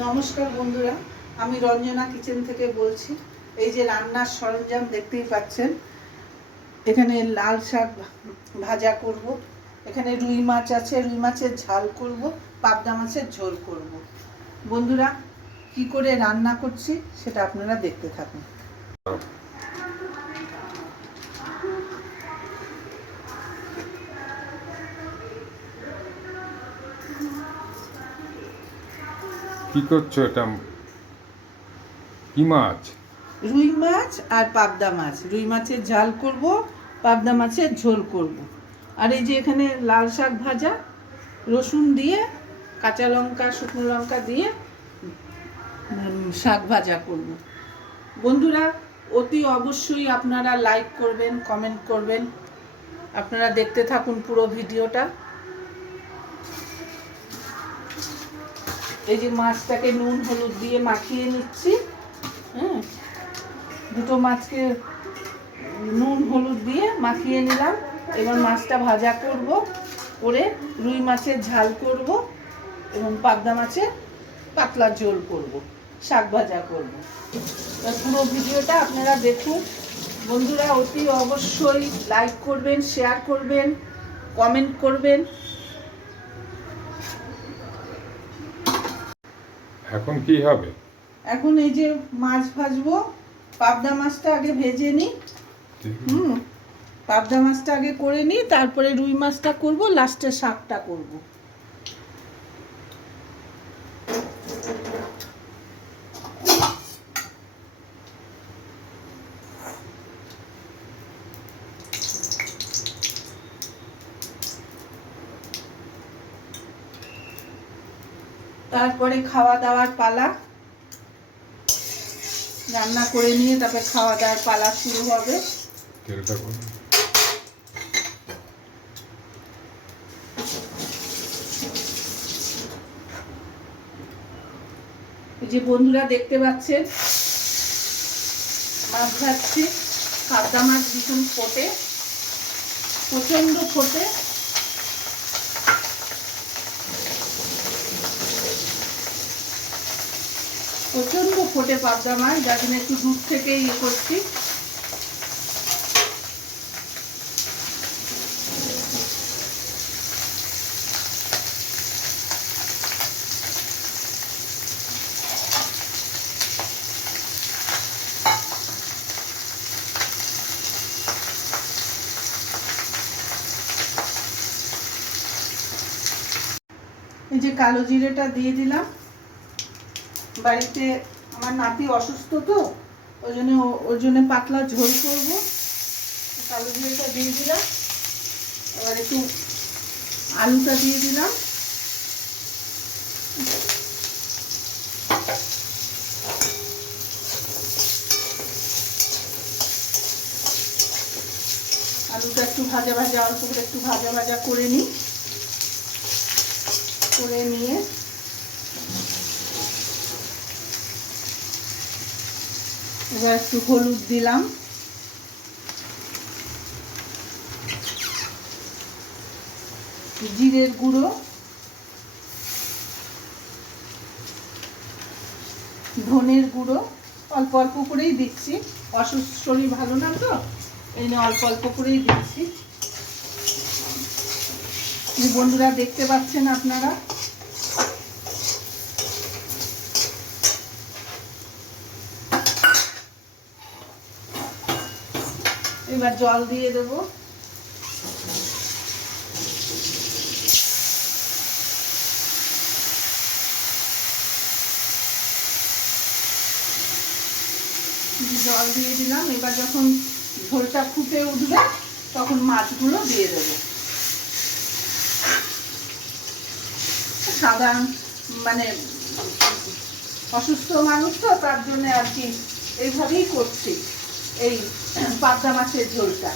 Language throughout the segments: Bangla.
নমস্কার বন্ধুরা, আমি রঞ্জনা কিচেন থেকে বলছি। এই যে রান্নার সরঞ্জাম দেখতেই পাচ্ছেন, এখানে লাল শাক ভাজা করব, এখানে রুই মাছ আছে, রুই মাছের ঝাল করব, পাবদা মাছের ঝোল করব। বন্ধুরা, কি করে রান্না করছি সেটা আপনারা দেখতে থাকুন। কি করছো? এটা কি মাছ? রুই মাছ আর পাবদা মাছ। রুই মাছের ঝাল করব, পাবদা মাছের ঝোল করব। আর এই যে এখানে লাল শাক ভাজা, রসুন দিয়ে, কাঁচা লঙ্কা, শুকনো লঙ্কা দিয়ে শাক ভাজা করব। বন্ধুরা, অতি অবশ্যই আপনারা লাইক করবেন, কমেন্ট করবেন। আপনারা দেখতে থাকুন পুরো ভিডিওটা। এই যে মাছটাকে নুন হলুদ দিয়ে মাখিয়ে নিচ্ছি। দুটো মাছকে নুন হলুদ দিয়ে মাখিয়ে নিলাম। এবার মাছটা ভাজা করব, করে রুই মাছের ঝাল করব এবং পাবদা মাছের পাতলা ঝোল করব, শাক ভাজা করব। পুরো ভিডিওটা আপনারা দেখুন। বন্ধুরা, অতি অবশ্যই লাইক করবেন, শেয়ার করবেন, কমেন্ট করবেন। এখন কি হবে? এখন এই যে মাছ ভাজবো। পাবদা মাছটা আগে ভেজে নিই। পাবদা মাছটা আগে করে নিই, তারপরে রুই মাছটা করব, লাস্টে শাকটা করব। তারপরে খাওয়া দাওয়ার পালা। রান্না করে নিয়ে তারপরে খাওয়া দাওয়ার পালা শুরু হবে। এই যে বন্ধুরা দেখতে পাচ্ছেন, মাছ ভাজছি। পাবদা মাছ ভীষণ ফোটে, প্রচন্ড ফোটে। প্রচন্ড ফোটে পাবদা মাছ, যার জন্য একটু দূর থেকে ইয়ে করছি। এই যে কালো জিরেটা দিয়ে দিলাম। বাড়িতে আমার নাতি অসুস্থ, তো ওর জন্য পাতলা ঝোল করব। কালো জিরেটা দিয়ে দিলাম। এবার একটু আলুটা দিয়ে দিলাম। আলুটা একটু ভাজা ভাজা, অল্প করে একটু ভাজা ভাজা করে নিই। করে নিয়ে এবার একটু হলুদ দিলাম, জিরের গুঁড়ো, ধনের গুঁড়ো অল্প অল্প করেই দিচ্ছি। অসুস্থ শরীর ভালো না, তো এই নিয়ে অল্প অল্প করেই দিচ্ছি। বন্ধুরা দেখতে পাচ্ছেন আপনারা। এবার জল দিয়ে দেবো। জল দিয়ে দিলাম। এবার যখন ঝোলটা ফুটে উঠবে তখন মাছগুলো দিয়ে দেবো। সাধারণ মানে অসুস্থ মানুষ, তো তার জন্য আর কি এইভাবেই করছি এই পাবদা মাছের ঝোলটা।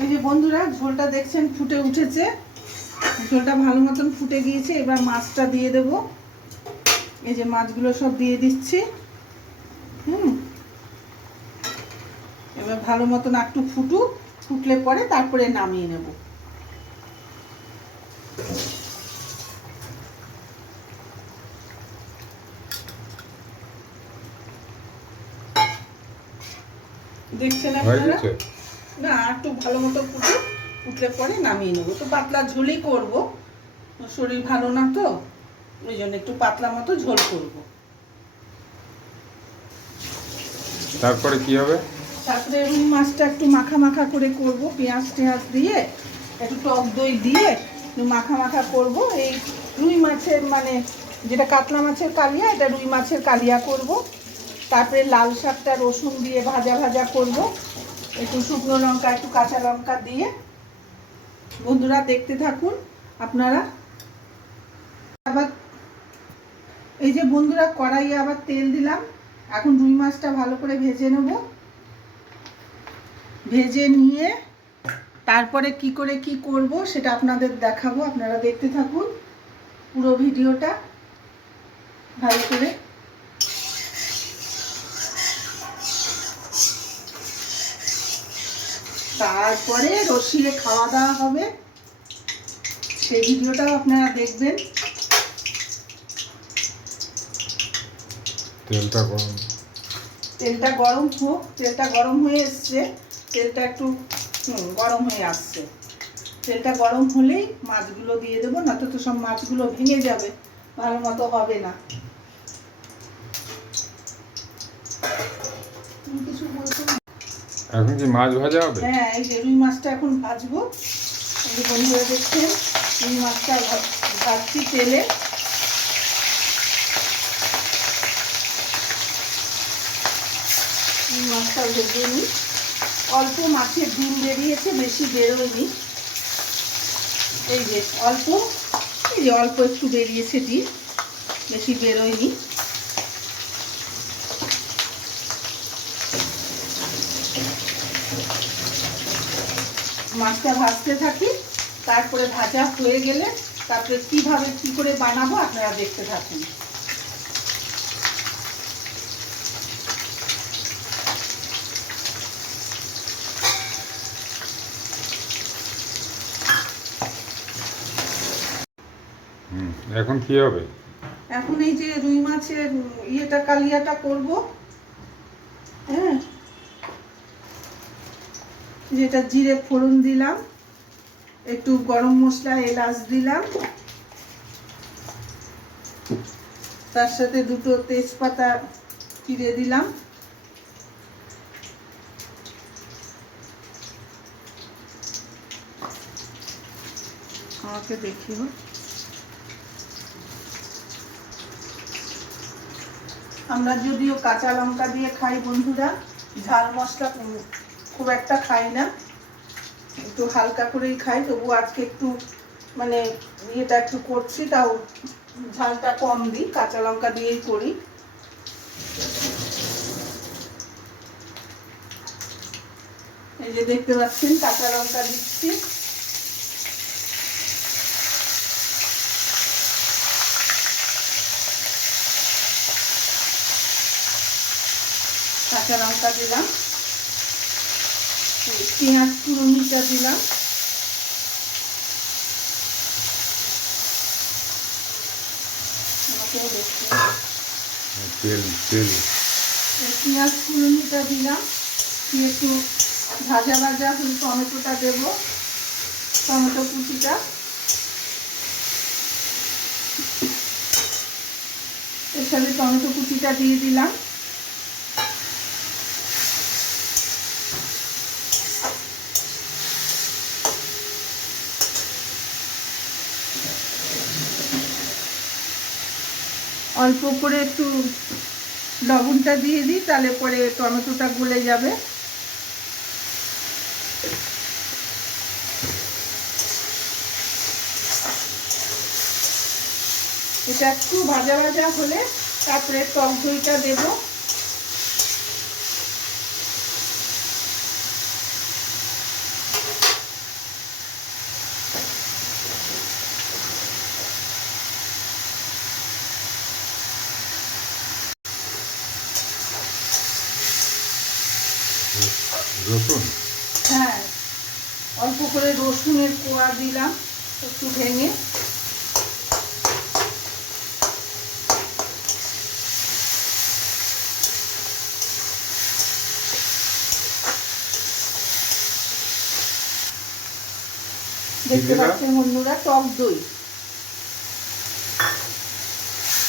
এই যে বন্ধুরা, ঝোলটা দেখছেন ফুটে উঠেছে। ঝোলটা ভালো মতন ফুটে গিয়েছে। এবার মাছটা দিয়ে দেব। এই যে মাছগুলো সব দিয়ে দিচ্ছি। ভালো মতন একটু ফুটুক, ফুটলে পরে তারপরে নামিয়ে নেব। দেখছেন আপনারা? না, একটু ভালো মতো ফুটুক, ফুটলে পরে নামিয়ে নেবো। তো পাতলা ঝোলই করব, শরীর ভালো না তো, ওই জন্য একটু পাতলা মতো ঝোল করব। তারপরে কি হবে? তারপরে রুই মাছটা একটু মাখা মাখা করে করব, পেঁয়াজ টেঁয়াজ দিয়ে, একটু টক দই দিয়ে একটু মাখা মাখা করব। এই রুই মাছের মানে যেটা কাতলা মাছের কালিয়া, এটা রুই মাছের কালিয়া করব। তারপরে লাল শাকটা রসুন দিয়ে ভাজা ভাজা করব, একটু শুকনো লঙ্কা একটু কাঁচা লঙ্কা দিয়ে। বন্ধুরা দেখতে থাকুন আপনারা। আবার এই যে বন্ধুরা, কড়াইয়ে আবার তেল দিলাম। এখন রুই মাছটা ভালো করে ভেজে নেব। ভেজে নিয়ে তারপরে কি করে কি করব সেটা আপনাদের দেখাবো। আপনারা দেখতে থাকুন পুরো ভিডিওটা ভালো করে। তারপরে রসিয়ে খাওয়া দাওয়া হবে, সেই ভিডিওটাও আপনারা দেখবেন। তেলটা গরম হোক, তেলটা গরম হয়ে এসছে, তেলটা একটু গরম হয়ে আসছে। তেলটা গরম হলেই মাছগুলো দিয়ে দেবো, নয়তো তো সব মাছগুলো ভেঙে যাবে, ভালো মতো হবে না। এখন কি মাছ ভাজা হবে? হ্যাঁ, এই যে রুই মাছটা এখন ভাজবো। এই যে বন্ধুরা দেখছেন, রুই মাছটা ভাজছি তেলে। রুই মাছটা ভেজে নিই। অল্প মাছের ডিম বেরিয়েছে, বেশি বেরোয়নি। এই যে অল্প, এই যে অল্প একটু বেরিয়েছে ডিম, বেশি বেরোয়নি। মাছটা ভাজতে থাকি, তারপরে ভাজা হয়ে গেলে তারপরে কিভাবে কি করে বানাবো আপনারা দেখতে থাকুন। এখন কি হবে? এখন এই যে রুই মাছের ইয়েটা কালিয়াটা করব। হ্যাঁ, যেটা জিরে ফোড়ন দিলাম, একটু গরম মশলা এলাচ দিলাম, তার সাথে দুটো তেজপাতা চিড়ে দিলাম। আমাকে দেখিও। আমরা যদিও কাঁচা লঙ্কা দিয়ে খাই বন্ধুরা, ঝাল মশলা খুব একটা খাই না, একটু হালকা করেই খাই। তবু আজকে একটু মানে ইয়েটা একটু করছি, তাও ঝালটা কম দিই, কাঁচা লঙ্কা দিয়েই করি। এই যে দেখতে পাচ্ছেন কাঁচা লঙ্কা দিচ্ছি। কাঁচা লঙ্কা দিলাম, পেঁয়াজ কুড়ুনিটা দিলাম, পেঁয়াজ কুড়ুনিটা দিলাম, একটু ভাজা ভাজা হলে টমেটোটা দেবো, টমেটো কুচিটা। এর সাথে টমেটো কুচিটা দিয়ে দিলাম। অল্প করে একটু লবণটা দিয়ে দিই, তাহলে পরে টমেটোটা গলে যাবে। এটা একটু ভাজা ভাজা হলে তারপরে টক দইটা দেবো। রসুন? হ্যাঁ, অল্প করে রসুনের কোয়া দিলাম একটু ভেঙে। দেখতে পাচ্ছেন বন্ধুরা, টক দই।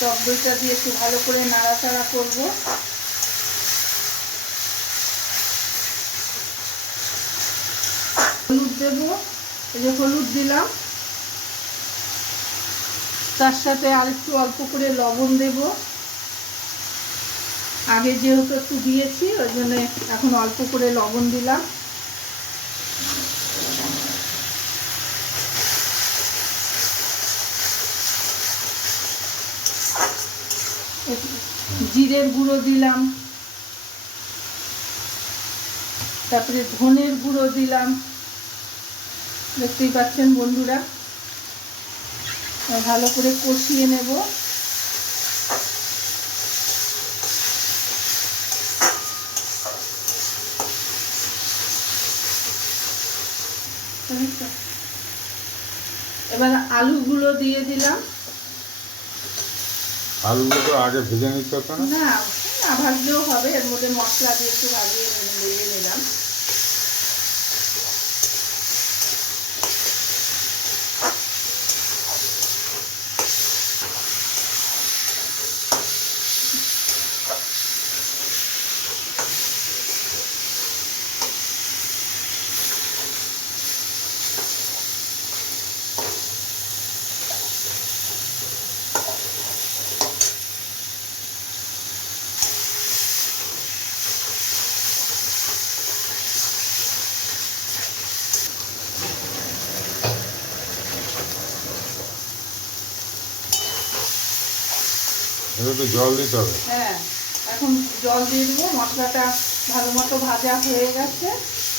টক দইটা দিয়ে একটু ভালো করে নাড়াচাড়া করব। হলুদ দেবো, এই যে হলুদ দিলাম, তার সাথে আর একটু অল্প করে লবণ দেব। আগে যেহেতু একটু দিয়েছি ওই জন্য এখন অল্প করে লবণ দিলাম। জিরের গুঁড়ো দিলাম, তারপরে ধনের গুঁড়ো দিলাম। দেখতেই পাচ্ছেন বন্ধুরা, ভালো করে কষিয়ে নেব। এবার আলুগুলো দিয়ে দিলাম। আলুগুলো তো আগে ভেজে নিতে হতো না? না, না ভাজলেও হবে, এর মধ্যে মশলা দিয়ে একটু ভেজে নিলাম। এটা তো জল দিতে হবে। হ্যাঁ, এখন জল দিয়ে দেবো। মশলাটা ভালো মতো ভাজা হয়ে গেছে,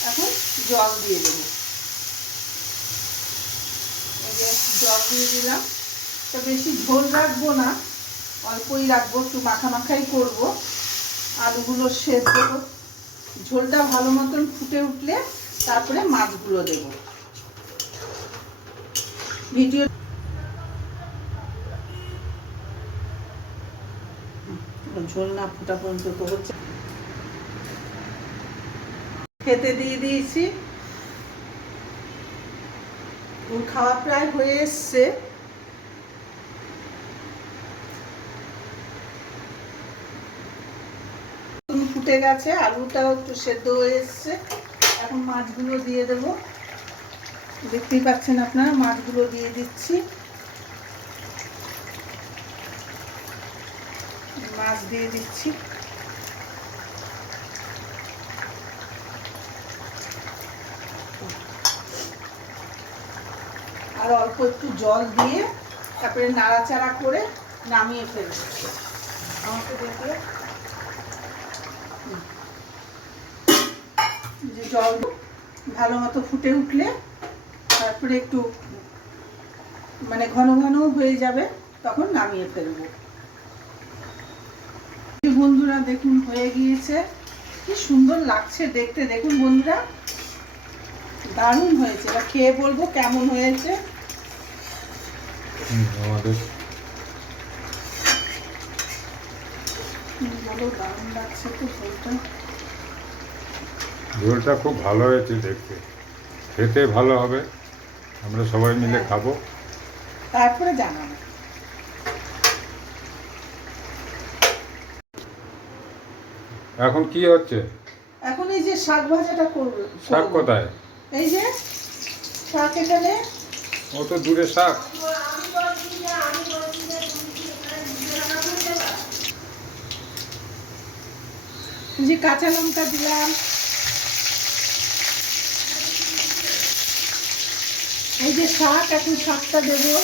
এখন জল দিয়ে দেবো। এই যে জল দিয়ে দিলাম। তো বেশি ঝোল রাখবো না, অল্পই রাখবো, একটু মাখা মাখাই করবো। আলুগুলো সেদ্ধ, ঝোলটা ভালো মতন ফুটে উঠলে তারপরে মাছগুলো দেবো। ভিডিও ঝোল না ফোটা পর্যন্ত তো হচ্ছে। খেতে দিয়ে দিয়েছি, খাওয়া প্রায় হয়ে এসছে। ফুটে গেছে, আলুটাও একটু সেদ্ধ হয়ে এসছে। এখন মাছগুলো দিয়ে দেবো। দেখতেই পাচ্ছেন আপনারা, মাছগুলো দিয়ে দিচ্ছি। মাছ দিয়ে দিচ্ছি। আর অল্প একটু জল দিয়ে তারপরে নাড়াচাড়া করে নামিয়ে ফেলবো। আমাকে দেখলে যে জল ভালো মতো ফুটে উঠলে তারপরে একটু মানে ঘন ঘন হয়ে যাবে, তখন নামিয়ে ফেলবো। বন্ধুরা দেখুন, হয়ে গিয়েছে। কি সুন্দর লাগছে দেখতে, দেখুন বন্ধুরা, দারুণ হয়েছে। এবার খেয়ে বলবো কেমন হয়েছে। আমাদের বলো, দারুণ লাগছে তো ঝোলটা। ঝোলটা খুব ভালো হয়েছে দেখতে, খেতে ভালো হবে। আমরা সবাই মিলে খাবো, তারপরে জানাবো। এখন কি হচ্ছে? এখন এই যে শাক ভাজাটা করবো। শাক কোথায়? এই যে শাক এখানে। ও তো দূরে শাক। এই যে কাঁচা লঙ্কা দিলাম, এই যে শাক, এখন শাকটা দেবো।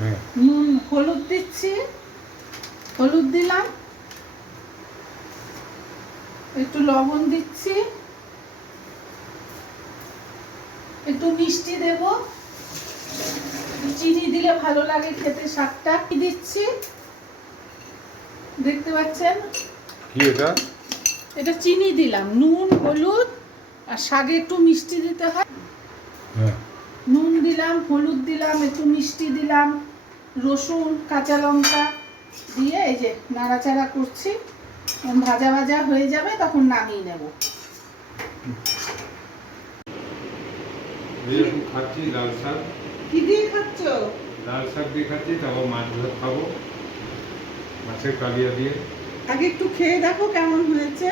হ্যাঁ, হলুদ দিচ্ছি, হলুদ দিলাম। একটু লবণ দিচ্ছি, একটু মিষ্টি দেব, চিনি দিলে ভালো লাগে খেতে শাকটা। কি দিচ্ছি দেখতে পাচ্ছেন, কি এটা? এটা চিনি দিলাম, নুন হলুদ আর শাকে একটু মিষ্টি দিতে হয়। হ্যাঁ, নুন দিলাম, হলুদ দিলাম, একটু মিষ্টি দিলাম, রসুন কাঁচা লঙ্কা দিয়ে এই যে নাড়াচাড়া করছি। ভাজা ভাজা হয়ে যাবে তখন নামিয়ে নেব। এই এখন খাচ্ছি লাল শাক। কি দিয়ে খাচ্ছ? লাল শাক দিয়ে খাচ্ছি, তারপর মাছ ভাত খাবো মাছের কালিয়া দিয়ে। আগে একটু খেয়ে দেখো কেমন হয়েছে।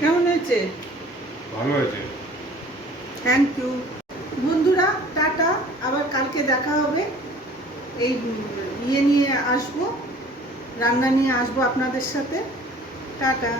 কেমন হয়েছে? ভালো হয়েছে। Thank you. বন্ধুরা টাটা, আবার কালকে দেখা হবে। এই ইয়ে নিয়ে আসবো, রান্না নিয়ে আসবো আপনাদের সাথে। টাটা।